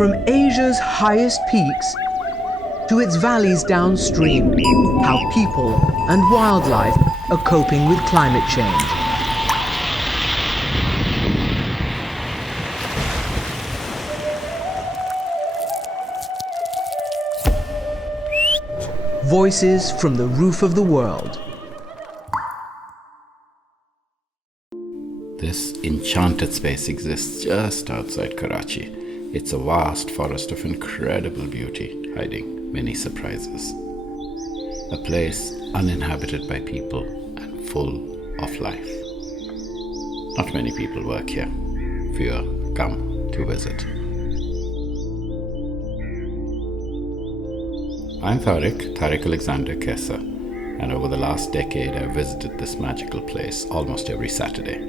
From Asia's highest peaks to its valleys downstream, how people and wildlife are coping with climate change. Voices from the roof of the world. This enchanted space exists just outside Karachi. It's a vast forest of incredible beauty, hiding many surprises. A place uninhabited by people and full of life. Not many people work here. Fewer come to visit. I'm Tariq Alexander Kyrgyzstan, and over the last decade I've visited this magical place almost every Saturday.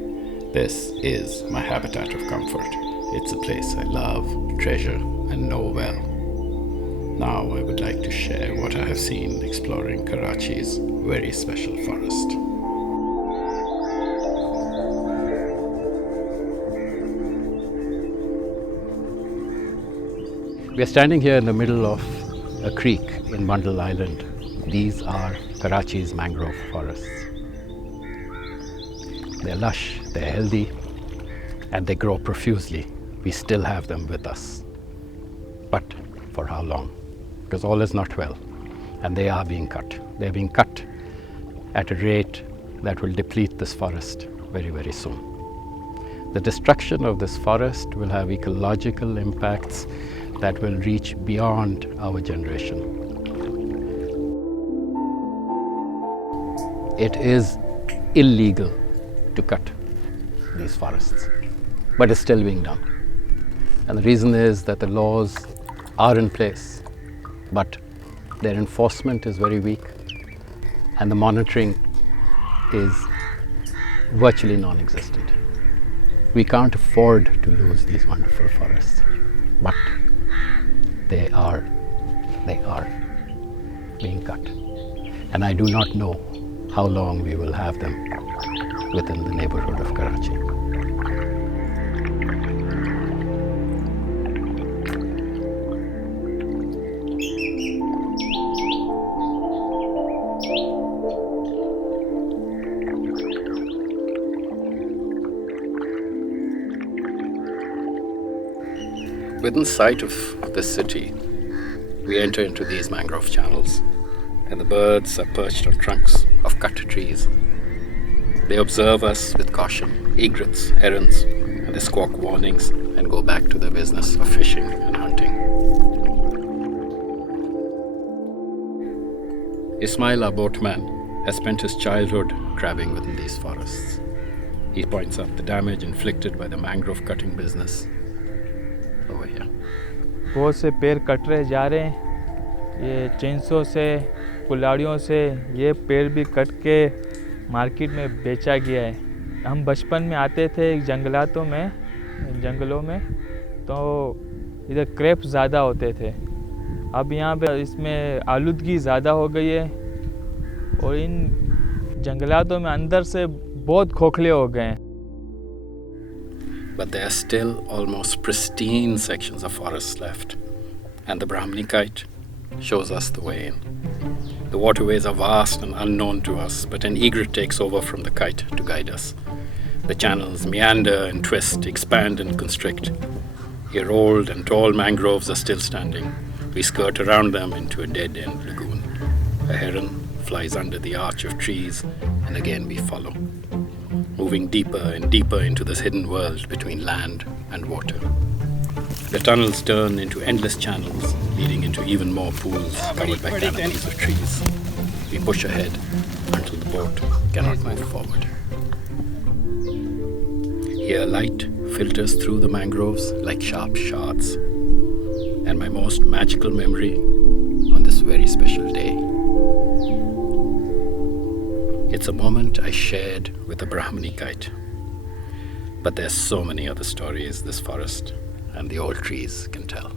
This is my habitat of comfort. It's a place I love, treasure, and know well. Now I would like to share what I have seen exploring Karachi's very special forest. We are standing here in the middle of a creek in Bundal Island. These are Karachi's mangrove forests. They're lush, they're healthy, and they grow profusely. We still have them with us. But for how long? Because all is not well, and they are being cut. They're being cut at a rate that will deplete this forest very, very soon. The destruction of this forest will have ecological impacts that will reach beyond our generation. It is illegal to cut these forests, but it's still being done. And the reason is that the laws are in place, but their enforcement is very weak, and the monitoring is virtually non-existent. We can't afford to lose these wonderful forests, but they are being cut. And I do not know how long we will have them within the neighborhood of Karachi. Within sight of this city, we enter into these mangrove channels, and the birds are perched on trunks of cut trees. They observe us with caution, egrets, herons, and they squawk warnings and go back to their business of fishing and hunting. Ismail, our boatman, has spent his childhood crabbing within these forests. He points out the damage inflicted by the mangrove cutting business over here. बहुत से पेड़ cut रहे जा रहे हैं, ये चेंसों से, कुल्हाड़ियों से ये पेड़ भी कट के मार्केट में बेचा गया है। हम बचपन में आते थे जंगलों में, तो इधर क्रैप्स ज़्यादा होते थे। अब यहाँ पे इसमें आलूदगी ज़्यादा हो गई है और इन जंगलों में अंदर से बहुत खोखले हो गए हैं। But there are still almost pristine sections of forests left, and the Brahmani kite shows us the way in. The waterways are vast and unknown to us, but an egret takes over from the kite to guide us. The channels meander and twist, expand and constrict. Here old and tall mangroves are still standing. We skirt around them into a dead-end lagoon. A heron flies under the arch of trees, and again we follow, moving deeper and deeper into this hidden world between land and water. The tunnels turn into endless channels, leading into even more pools covered by canopies of trees. We push ahead until the boat cannot move forward. Here light filters through the mangroves like sharp shards. And my most magical memory on this very special day. It's a moment I shared with the Brahmani kite. But there's so many other stories this forest and the old trees can tell.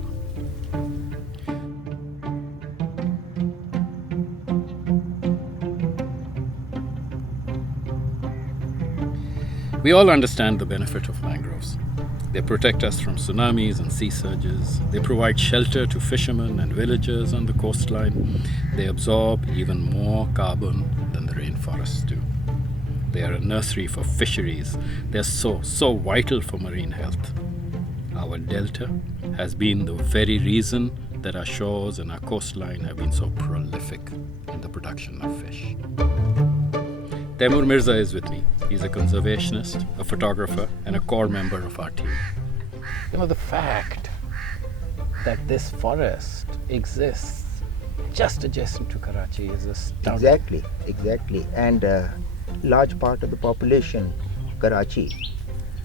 We all understand the benefit of mangroves. They protect us from tsunamis and sea surges. They provide shelter to fishermen and villagers on the coastline. They absorb even more carbon than the rainforests do. They are a nursery for fisheries. They are so vital for marine health. Our delta has been the very reason that our shores and our coastline have been so prolific in the production of fish. Taimur Mirza is with me. He's a conservationist, a photographer, and a core member of our team. You know, the fact that this forest exists just adjacent to Karachi is astounding. Exactly. And large part of the population, Karachi,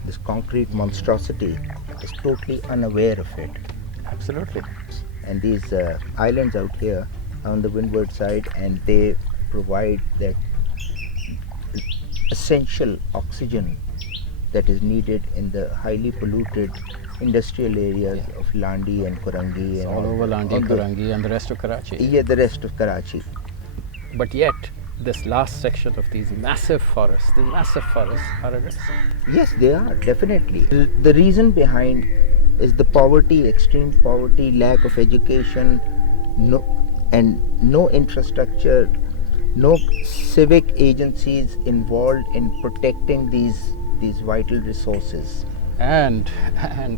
this concrete monstrosity, is totally unaware of it. Absolutely. And these islands out here on the windward side, and they provide that essential oxygen that is needed in the highly polluted industrial areas of Landi and Kurangi. All over Landi, Kurangi and the rest of Karachi. Yeah, the rest of Karachi. But yet, this last section of these massive forests are at risk. Yes, they are, definitely. The reason behind is the poverty, extreme poverty, lack of education, no infrastructure, no civic agencies involved in protecting these vital resources. And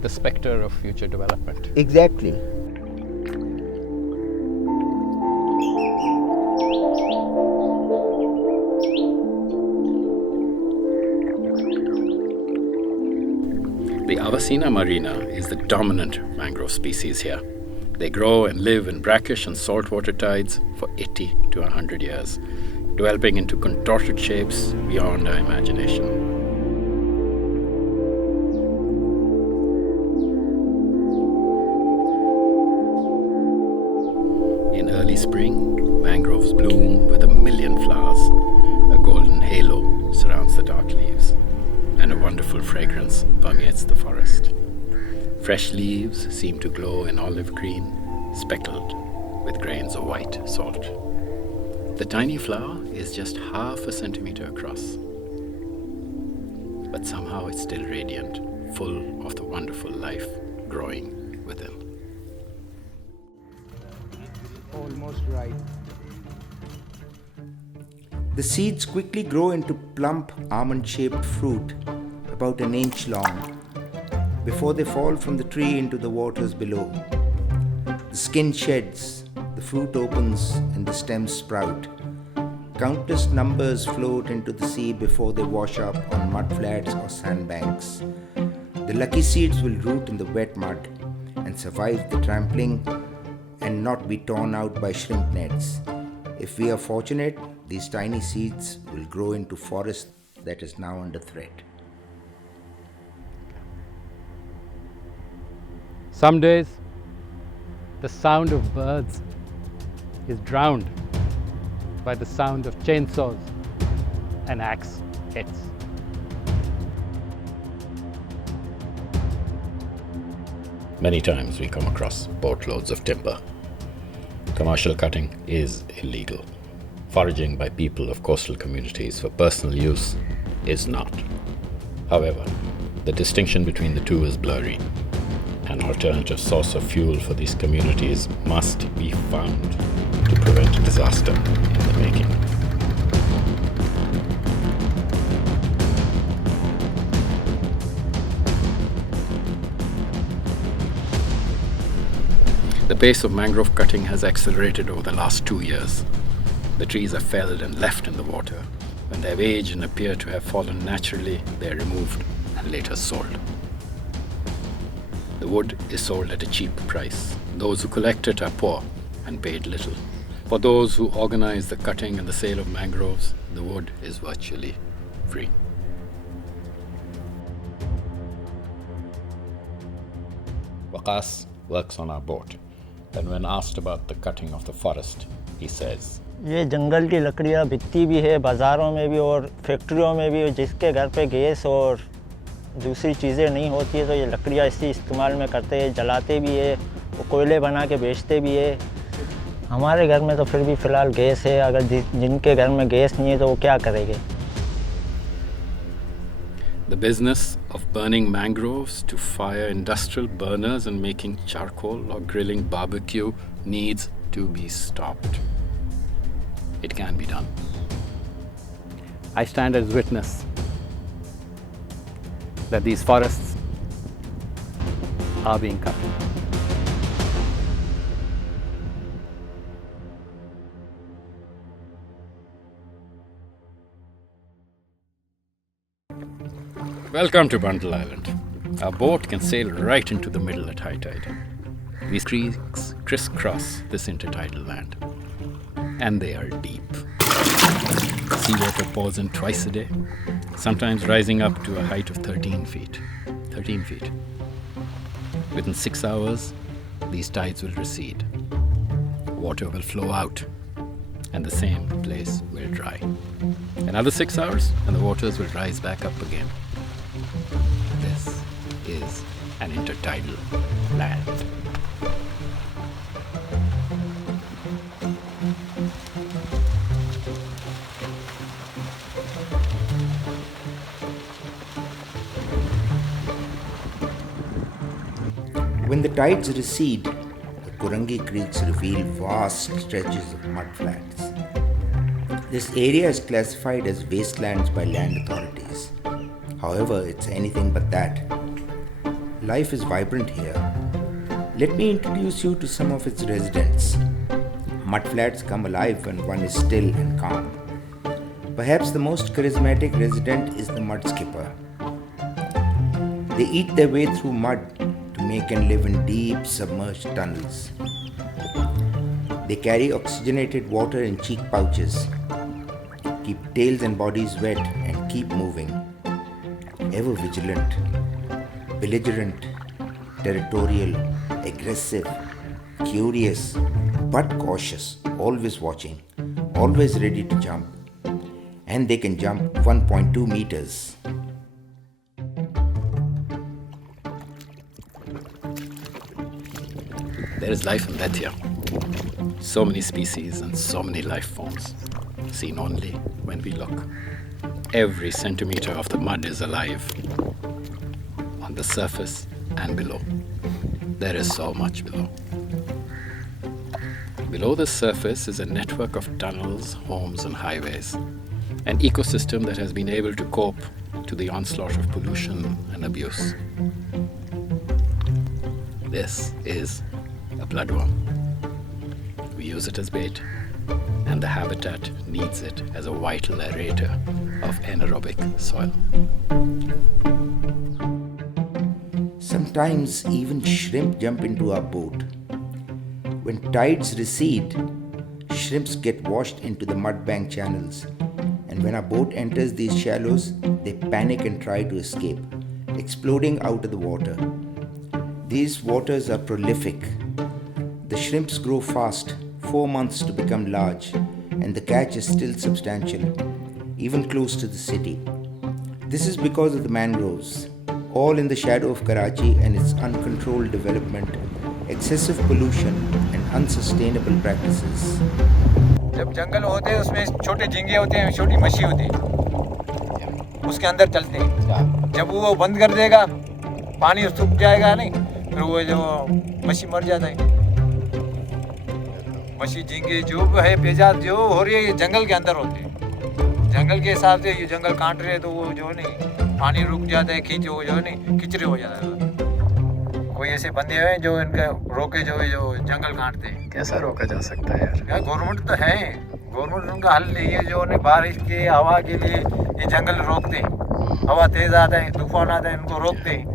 the specter of future development. Exactly. The Avicena marina is the dominant mangrove species here. They grow and live in brackish and saltwater tides for 80 to 100 years, developing into contorted shapes beyond our imagination. In early spring, mangroves bloom with 1 million flowers. A golden halo surrounds the dark leaves, and a wonderful fragrance permeates the forest. Fresh leaves seem to glow in olive green, speckled with grains of white salt. The tiny flower is just half a centimeter across, but somehow it's still radiant, full of the wonderful life growing within. Almost right. The seeds quickly grow into plump, almond-shaped fruit, about 1 inch long, before they fall from the tree into the waters below. The skin sheds, the fruit opens, and the stems sprout. Countless numbers float into the sea before they wash up on mudflats or sandbanks. The lucky seeds will root in the wet mud and survive the trampling and not be torn out by shrimp nets. If we are fortunate, these tiny seeds will grow into forest that is now under threat. Some days, the sound of birds is drowned by the sound of chainsaws and axe hits. Many times we come across boatloads of timber. Commercial cutting is illegal. Foraging by people of coastal communities for personal use is not. However, the distinction between the two is blurry. An alternative source of fuel for these communities must be found to prevent disaster in the making. The pace of mangrove cutting has accelerated over the last 2 years. The trees are felled and left in the water. When they have aged and appear to have fallen naturally, they are removed and later sold. The wood is sold at a cheap price. Those who collect it are poor and paid little. For those who organize the cutting and the sale of mangroves, the wood is virtually free. Waqas works on our boat, and when asked about the cutting of the forest, he says, ये जंगल की लकड़ियाँ बिकती भी है बाज़ारों में भी और फैक्ट्रियों में भी, जिसके घर पे गैस और दूसरी चीज़ें नहीं होती है तो ये लकड़ियाँ इसी इस्तेमाल में करते हैं, जलाते भी है, वो कोयले बना के बेचते भी है। हमारे घर में तो फिर भी फ़िलहाल गैस है, अगर जिनके घर में गैस नहीं है तो वो क्या करेंगे। The business of burning mangroves to fire industrial burners and making charcoal or grilling barbecue needs to be stopped. It can be done. I stand as witness that these forests are being cut. Welcome to Bundal Island. Our boat can sail right into the middle at high tide. These creeks crisscross this intertidal land, and they are deep. Seawater pours in twice a day, sometimes rising up to a height of 13 feet. 13 feet. Within 6 hours, these tides will recede. Water will flow out, and the same place will dry. Another 6 hours, and the waters will rise back up again. This is an intertidal land. When the tides recede, the Kurangi creeks reveal vast stretches of mudflats. This area is classified as wastelands by land authorities. However, it's anything but that. Life is vibrant here. Let me introduce you to some of its residents. Mudflats come alive when one is still and calm. Perhaps the most charismatic resident is the mud skipper. They eat their way through mud to make and live in deep submerged tunnels. They carry oxygenated water in cheek pouches, keep tails and bodies wet, and keep moving. Ever vigilant, belligerent, territorial, aggressive, curious, but cautious, always watching, always ready to jump. And they can jump 1.2 meters. There is life and death here. So many species and so many life forms, seen only when we look. Every centimeter of the mud is alive, on the surface and below. There is so much below. Below the surface is a network of tunnels, homes, and highways, an ecosystem that has been able to cope to the onslaught of pollution and abuse. This is a bloodworm. We use it as bait, and the habitat needs it as a vital aerator of anaerobic soil. Sometimes even shrimp jump into our boat. When tides recede, shrimps get washed into the mudbank channels, and when our boat enters these shallows, they panic and try to escape, exploding out of the water. These waters are prolific. The shrimps grow fast, 4 months to become large, and the catch is still substantial, even close to the city. This is because of the mangroves, all in the shadow of Karachi and its uncontrolled development, excessive pollution and unsustainable practices. जब जंगल होते हैं उसमें छोटे झींगे होते हैं, छोटी मछली होती है, उसके अंदर चलते हैं. जब वो बंद कर देगा, पानी सूख जाएगा नहीं, फिर वो जो मछली मर जाता है. मछली झींगे जो है पेजाद जो हो रही है ये जंगल के अंदर होते हैं. जंगल के हिसाब से ये जंगल काट रहे हैं तो वो जो नहीं पानी रुक जाता है, खींच वो जो नहीं किचरे हो जाता है. कोई ऐसे बंदे हैं जो इनका रोके जो जंगल काटते हैं. कैसा रोका जा सकता है यार? गवर्नमेंट तो है, गवर्नमेंट उनका हल नहीं है जो उन्हें बारिश के हवा के लिए ये जंगल रोकते हैं. हवा तेज आता है, तूफान आता है, इनको रोकते हैं.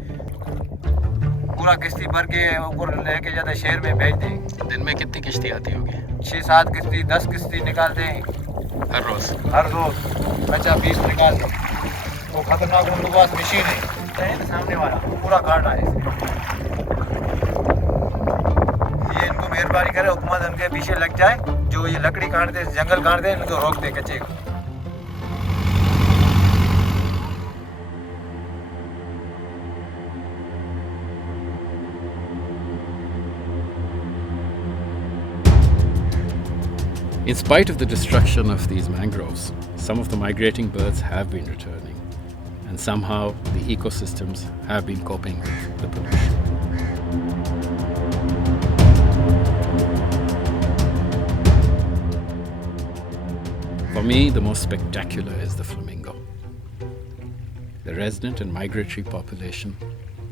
पूरा किश्ती भर के ऊपर लेके जाते हैं, शहर में भेजते हैं. दिन में कितनी किश्ती आती होगी? 6-7 किश्ती 10 किश्ती निकालते हैं हर रोज. 50-20 निकालते हैं. वो खतरनाक उनके पास मशीन है सामने वाला पूरा काट है. ये इनको मेहरबानी करे हुकूमत उनके पीछे लग जाए, जो ये लकड़ी काटते जंगल काटते हैं इनको रोक दे कच्चे को. In spite of the destruction of these mangroves, some of the migrating birds have been returning, and and somehow the ecosystems have been coping with the pollution. For me, the most spectacular is the flamingo. The resident and migratory population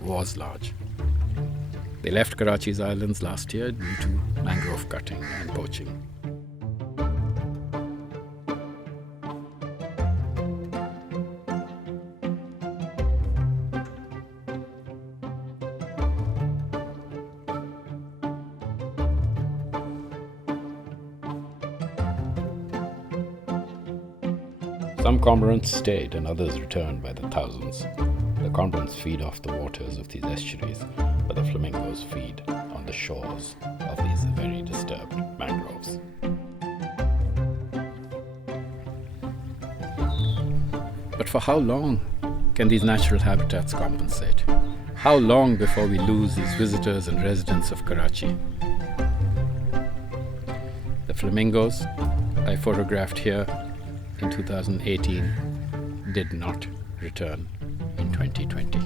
was large. They left Karachi's islands last year due to mangrove cutting and poaching. Some cormorants stayed and others returned by the thousands. The cormorants feed off the waters of these estuaries, but the flamingos feed on the shores of these very disturbed mangroves. But for how long can these natural habitats compensate? How long before we lose these visitors and residents of Karachi? The flamingos I photographed here in 2018 did not return in 2020.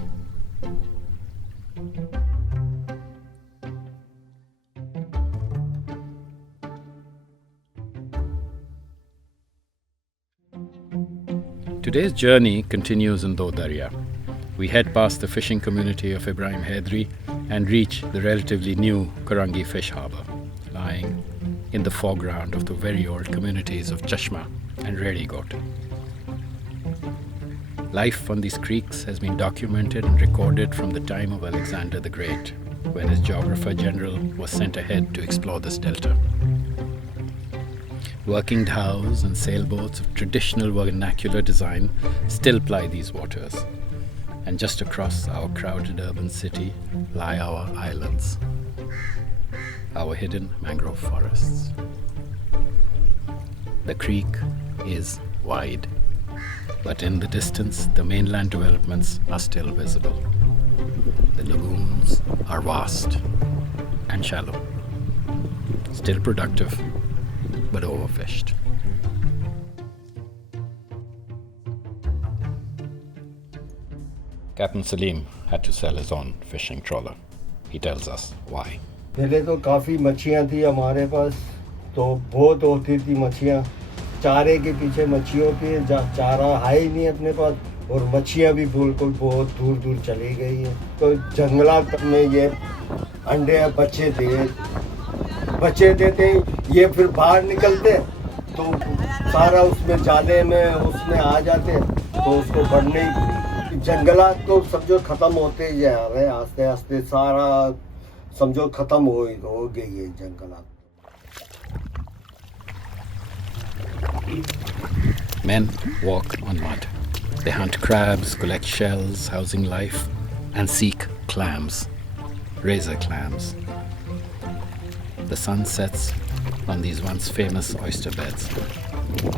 Today's journey continues in Dodarya. We head past the fishing community of Ibrahim Haidari and reach the relatively new Karangi fish harbour, lying in the foreground of the very old communities of Chashma and Redigot. Life on these creeks has been documented and recorded from the time of Alexander the Great, when his geographer general was sent ahead to explore this delta. Working dhows and sailboats of traditional vernacular design still ply these waters, and just across our crowded urban city lie our islands, our hidden mangrove forests. The creek is wide, but in the distance the mainland developments are still visible. The lagoons are vast and shallow, still productive, but overfished. Captain Salim had to sell his own fishing trawler. He tells us why. पहले तो काफ़ी मच्छियाँ थी हमारे पास, तो बहुत होती थी मच्छियाँ, चारे के पीछे मच्छियों के चारा है ही नहीं अपने पास, और मच्छियाँ भी बिल्कुल बहुत दूर दूर चली गई हैं। तो जंगलात में ये अंडे बच्चे देते ये फिर बाहर निकलते तो सारा उसमें जाले में उसमें आ जाते, तो उसको बढ़ने जंगलात तो समझो ख़त्म होते ही जा रहे हैं, आस्ते आस्ते सारा समझो ख़त्म हो गई है जंगलात. Men walk on mud. They hunt crabs, collect shells, housing life, and seek clams, razor clams. The sun sets on these once famous oyster beds.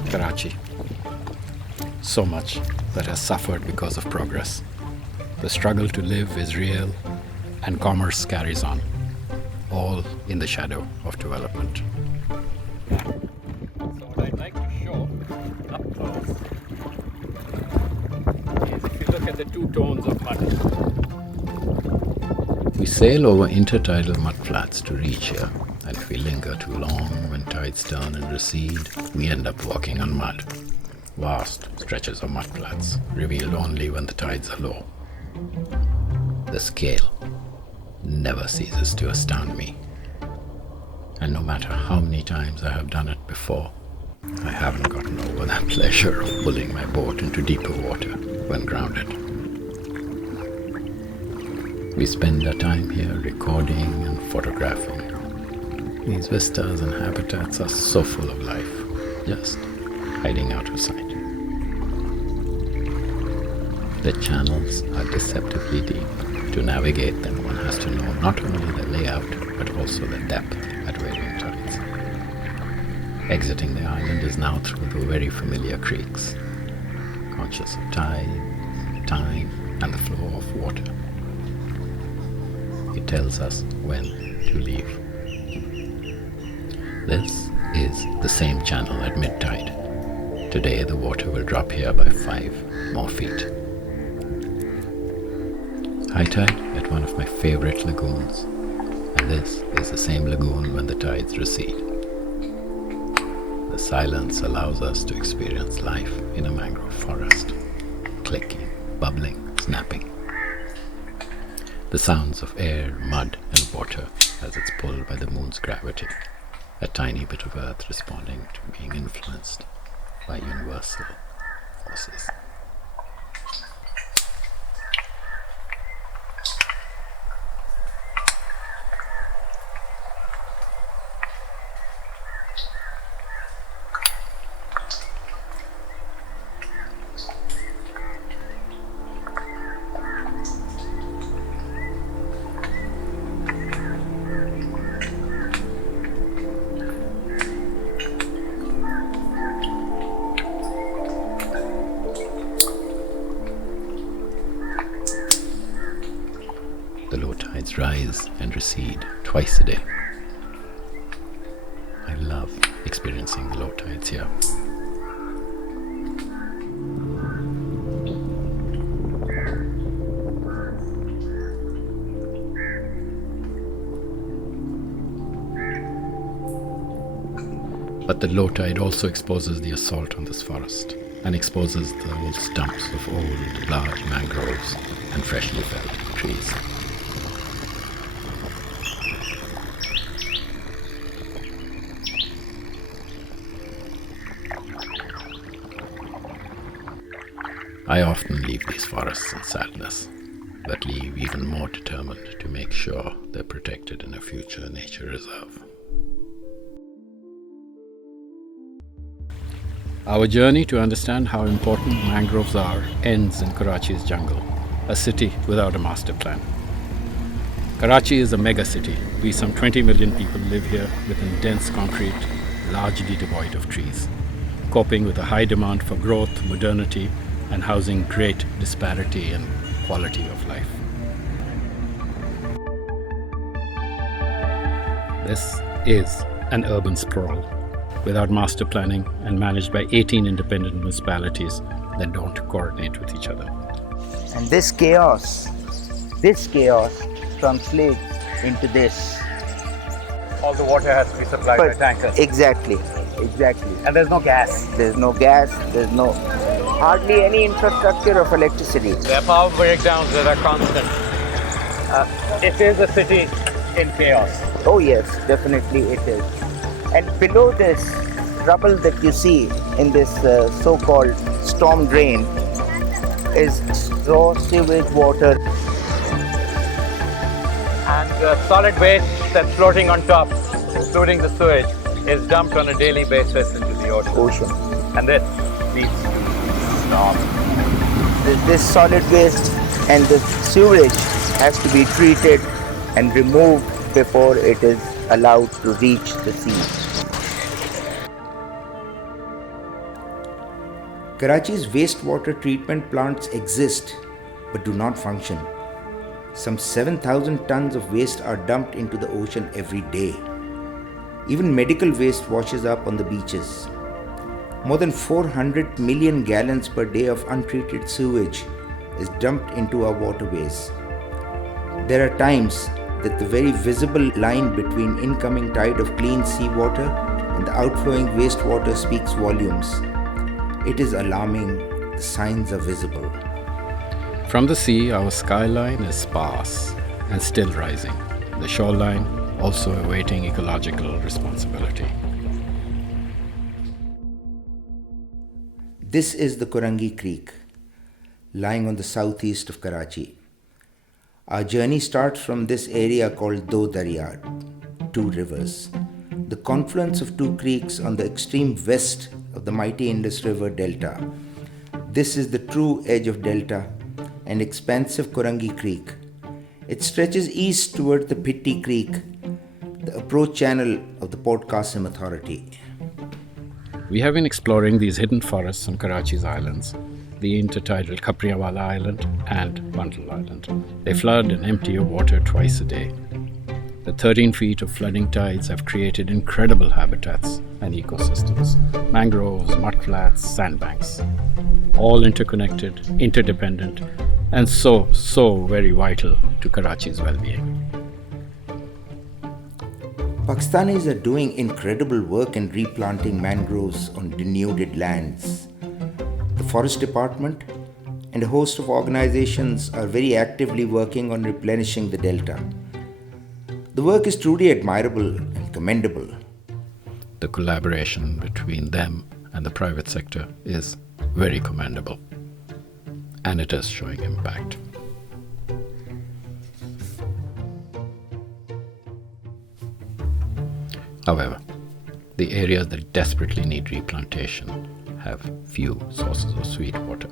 Karachi. So much that has suffered because of progress. The struggle to live is real, and commerce carries on, all in the shadow of development. So what I'd like to show up close is if you look at the two tones of mud. We sail over intertidal mudflats to reach here, and if we linger too long when tides turn and recede, we end up walking on mud. Vast stretches of mudflats, revealed only when the tides are low. The scale never ceases to astound me. And no matter how many times I have done it before, I haven't gotten over that pleasure of pulling my boat into deeper water when grounded. We spend our time here recording and photographing. These vistas and habitats are so full of life, just hiding out of sight. The channels are deceptively deep. To navigate them, one has to know not only the layout, but also the depth at varying tides. Exiting the island is now through the very familiar creeks, conscious of tide, time, and the flow of water. It tells us when to leave. This is the same channel at mid-tide. Today the water will drop here by 5 more feet. High tide at one of my favorite lagoons, and this is the same lagoon when the tides recede. The silence allows us to experience life in a mangrove forest, clicking, bubbling, snapping. The sounds of air, mud and water as it's pulled by the moon's gravity, a tiny bit of earth responding to being influenced by universal forces. The low tides rise and recede twice a day. I love experiencing the low tides here. But the low tide also exposes the assault on this forest and exposes the old stumps of old, large mangroves and freshly felled trees. I often leave these forests in sadness, but leave even more determined to make sure they're protected in a future nature reserve. Our journey to understand how important mangroves are ends in Karachi's jungle, a city without a master plan. Karachi is a megacity. We, some 20 million people, live here within dense concrete, largely devoid of trees, coping with a high demand for growth, modernity, and housing great disparity in quality of life. This is an urban sprawl without master planning and managed by 18 independent municipalities that don't coordinate with each other. And this chaos translates into this. All the water has to be supplied by tankers. Exactly. And there's no gas. There's no gas, there's no hardly any infrastructure of electricity. There are power breakdowns that are constant. It is a city in chaos. Oh yes, definitely it is. And below this rubble that you see in this so-called storm drain is raw sewage water. And the solid waste that's floating on top, including the sewage, is dumped on a daily basis into the ocean. And this leads to storm. This solid waste and the sewage has to be treated and removed before it is allowed to reach the sea. Karachi's wastewater treatment plants exist but do not function. Some 7,000 tons of waste are dumped into the ocean every day. Even medical waste washes up on the beaches. More than 400 million gallons per day of untreated sewage is dumped into our waterways. There are times that the very visible line between incoming tide of clean seawater and the outflowing wastewater speaks volumes. It is alarming. The signs are visible. From the sea, our skyline is sparse and still rising. The shoreline also awaiting ecological responsibility. This is the Kurangi Creek, lying on the southeast of Karachi. Our journey starts from this area called Do Darya, two rivers, the confluence of two creeks on the extreme west of the mighty Indus River Delta. This is the true edge of Delta, an expansive Kurangi Creek. It stretches east toward the Pitti Creek, the approach channel of the Port Qasim Authority. We have been exploring these hidden forests on Karachi's islands, the intertidal Kapriawala Island and Bundal Island. They flood and empty your water twice a day. The 13 feet of flooding tides have created incredible habitats and ecosystems. Mangroves, mudflats, sandbanks. All interconnected, interdependent, and so very vital to Karachi's well-being. Pakistanis are doing incredible work in replanting mangroves on denuded lands. The Forest Department and a host of organizations are very actively working on replenishing the delta. The work is truly admirable and commendable. The collaboration between them and the private sector is very commendable, and it is showing impact. However, the areas that desperately need replantation have few sources of sweet water,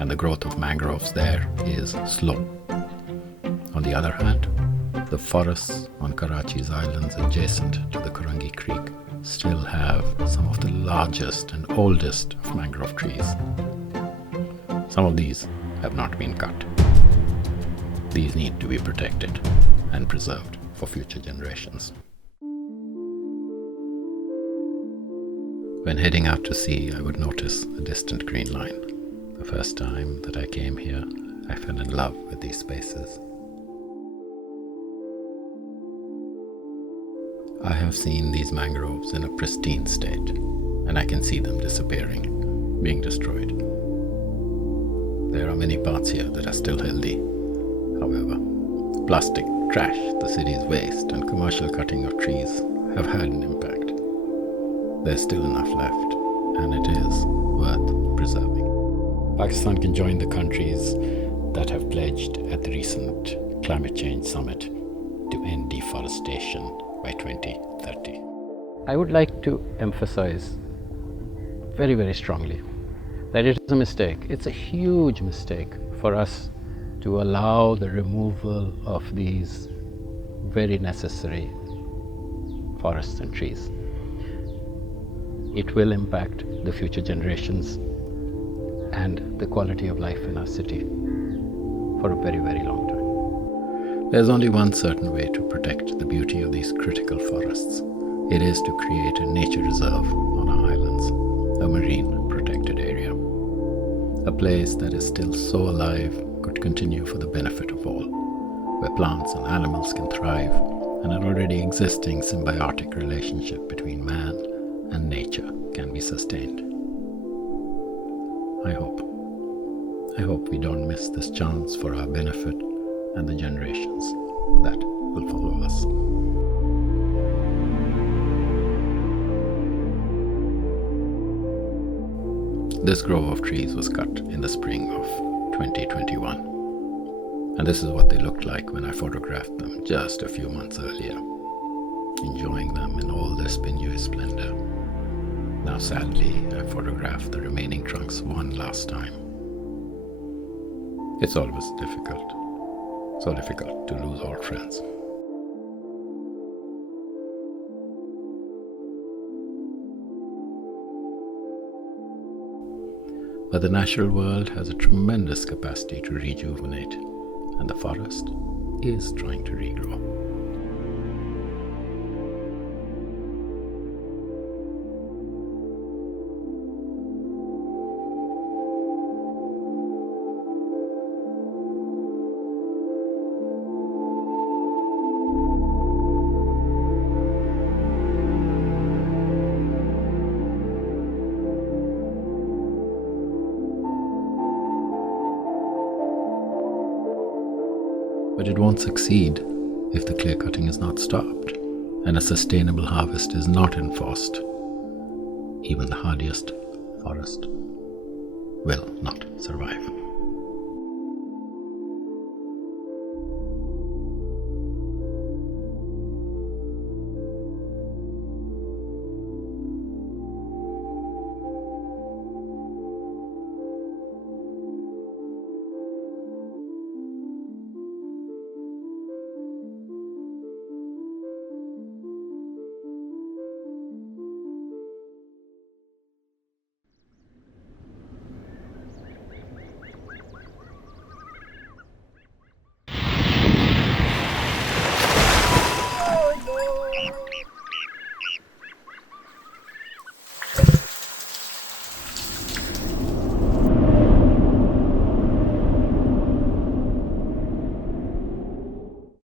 and the growth of mangroves there is slow. On the other hand, the forests on Karachi's islands adjacent to the Kurangi Creek still have some of the largest and oldest of mangrove trees. Some of these have not been cut. These need to be protected and preserved for future generations. When heading out to sea, I would notice a distant green line. The first time that I came here, I fell in love with these spaces. I have seen these mangroves in a pristine state, and I can see them disappearing, being destroyed. There are many parts here that are still healthy. However, plastic, trash, the city's waste, and commercial cutting of trees have had an impact. There's still enough left, and it is worth preserving. Pakistan can join the countries that have pledged at the recent Climate Change Summit to end deforestation by 2030. I would like to emphasize very, very strongly that it is a mistake. It's a huge mistake for us to allow the removal of these very necessary forests and trees. It will impact the future generations and the quality of life in our city for a very, very long time. There's only one certain way to protect the beauty of these critical forests. It is to create a nature reserve on our islands, a marine protected area. A place that is still so alive could continue for the benefit of all, where plants and animals can thrive and an already existing symbiotic relationship between man and nature can be sustained. I hope we don't miss this chance for our benefit and the generations that will follow us. This grove of trees was cut in the spring of 2021, and this is what they looked like when I photographed them just a few months earlier, enjoying them in all their sinuous splendor. Now sadly, I photographed the remaining trunks one last time. It's always difficult, so difficult to lose old friends. But the natural world has a tremendous capacity to rejuvenate, and the forest is trying to regrow. But it won't succeed if the clear cutting is not stopped and a sustainable harvest is not enforced. Even the hardiest forest will not survive.